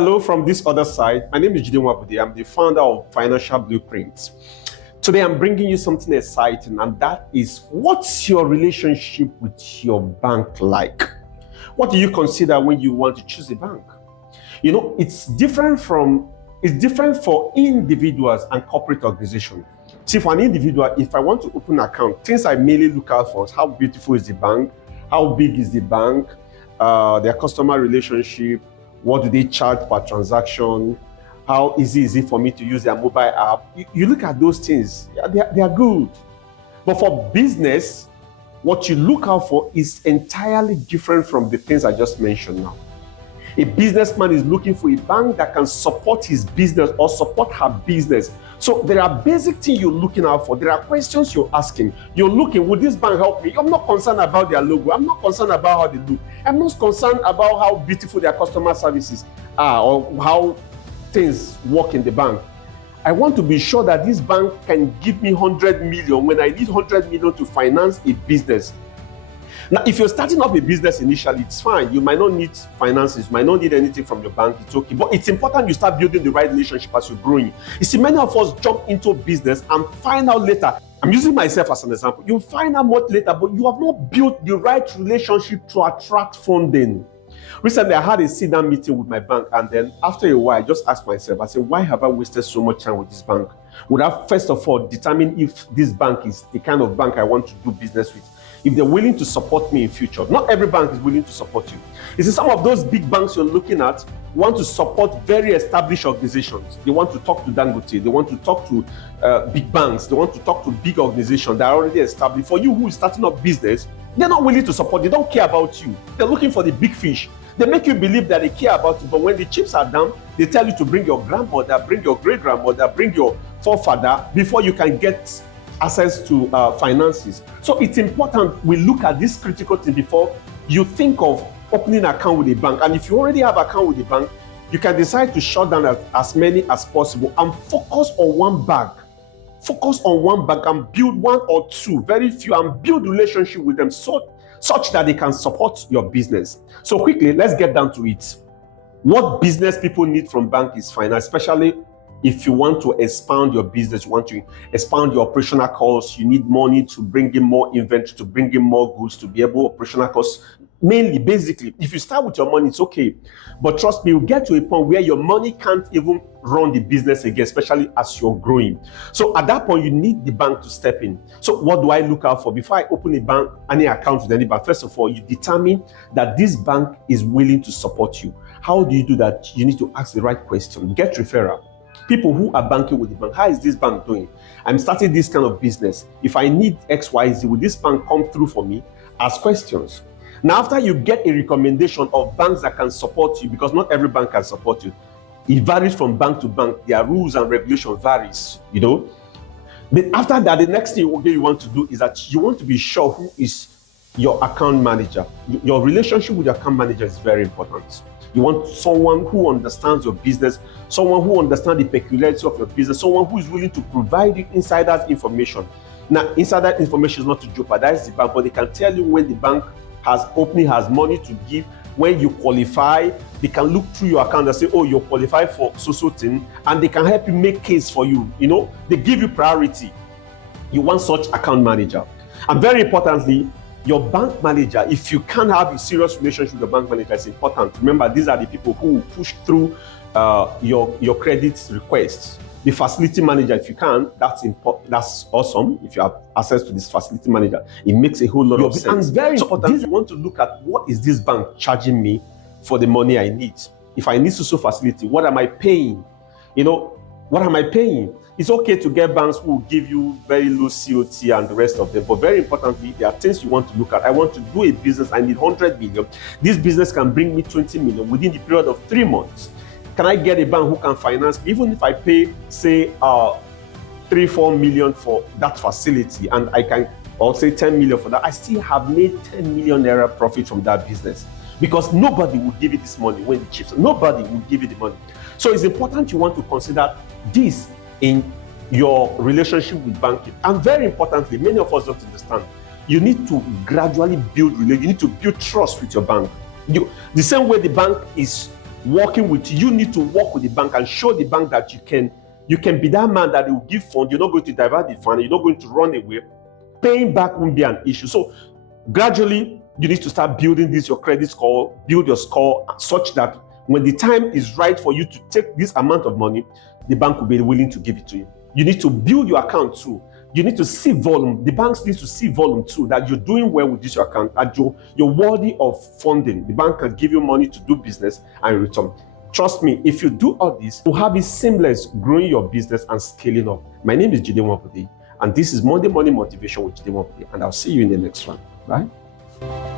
Hello from this other side. My name is Jide Wabude. I'm the founder of Financial Blueprints. Today I'm bringing you something exciting, and that is, what's your relationship with your bank like? What do you consider when you want to choose a bank? You know, it's different for individuals and corporate organizations. See, for an individual, if I want to open an account, things I mainly look out for is how beautiful is the bank, how big is the bank, their customer relationship, what do they charge per transaction, how easy is it for me to use their mobile app. You look at those things, they are good. But for business, what you look out for is entirely different from the things I just mentioned now. A businessman is looking for a bank that can support his business or support her business. So there are basic things you're looking out for. There are questions you're asking. You're looking, will this bank help me? I'm not concerned about their logo. I'm not concerned about how they look. I'm not concerned about how beautiful their customer services are or how things work in the bank. I want to be sure that this bank can give me 100 million when I need 100 million to finance a business. Now, if you're starting up a business initially, it's fine. You might not need finances, you might not need anything from your bank, it's okay. But it's important you start building the right relationship as you're growing. You see, many of us jump into business and find out later. I'm using myself as an example. You find out much later, but you have not built the right relationship to attract funding. Recently, I had a sit-down meeting with my bank, and then after a while, I just asked myself, I said, why have I wasted so much time with this bank? Would I first of all determine if this bank is the kind of bank I want to do business with? If they're willing to support me in future. Not every bank is willing to support you. You see, some of those big banks you're looking at want to support very established organizations. They want to talk to Dangote. They want to talk to big banks. They want to talk to big organizations that are already established. For you who is starting up business, they're not willing to support. They don't care about you. They're looking for the big fish. They make you believe that they care about you, but when the chips are down, they tell you to bring your grandmother, bring your great-grandmother, bring your forefather before you can get access to finances. So it's important we look at this critical thing before you think of opening an account with a bank. And if you already have an account with a bank, you can decide to shut down as many as possible and focus on one bank. Focus on one bank and build one or two, very few, and build relationship with them such that they can support your business. So quickly, let's get down to it. What business people need from bank is finance, especially if you want to expand your business, you want to expand your operational costs, you need money to bring in more inventory, to bring in more goods, to be able operational costs. Mainly, basically, if you start with your money, it's okay. But trust me, you'll get to a point where your money can't even run the business again, especially as you're growing. So at that point, you need the bank to step in. So what do I look out for? Before I open a bank, any account with any bank, first of all, you determine that this bank is willing to support you. How do you do that? You need to ask the right question. Get referral. People who are banking with the bank, how is this bank doing? I'm starting this kind of business. If I need XYZ, will this bank come through for me? Ask questions. Now, after you get a recommendation of banks that can support you, because not every bank can support you, it varies from bank to bank. Their rules and regulations varies, you know. But after that, the next thing you want to do is that you want to be sure who is your account manager. Your relationship with your account manager is very important. You want someone who understands your business, someone who understands the peculiarity of your business, someone who is willing to provide you insider information. Now, insider information is not to jeopardize the bank, but they can tell you when the bank has money to give. When you qualify, they can look through your account and say, oh, you're qualified for so thing, and they can help you make case for you. You know, they give you priority. You want such account manager. And very importantly, your bank manager, if you can't have a serious relationship with your bank manager, it's important. Remember, these are the people who push through your credit requests. The facility manager, if you can, that's awesome. If you have access to this facility manager, it makes a whole lot of sense. And it's very important. You want to look at, what is this bank charging me for the money I need? If I need social facility, what am I paying? You know, what am I paying? It's okay to get banks who will give you very low COT and the rest of them, but very importantly, there are things you want to look at. I want to do a business, I need 100 million. This business can bring me 20 million within the period of 3 months. Can I get a bank who can finance me? Even if I pay, say, 3-4 million for that facility, and I can, or say 10 million for that, I still have made 10 million naira profit from that business. Because nobody will give you this money when the chips, nobody will give you the money. So it's important you want to consider this in your relationship with banking. And very importantly, many of us don't understand, you need to gradually build relationship. You need to build trust with your bank. The same way the bank is working with you. You need to work with the bank and show the bank that you can be that man that will give fund. You're not going to divert the fund. You're not going to run away. Paying back won't be an issue. So gradually, you need to start building your credit score, build your score such that when the time is right for you to take this amount of money, the bank will be willing to give it to you. You need to build your account too. You need to see volume. The banks need to see volume too, that you're doing well with this your account, that you're worthy of funding. The bank can give you money to do business and return. Trust me, if you do all this, you'll have it seamless growing your business and scaling up. My name is Jide Mwapudi, and this is Monday Morning Motivation with Jide Mwapudi, and I'll see you in the next one. Bye.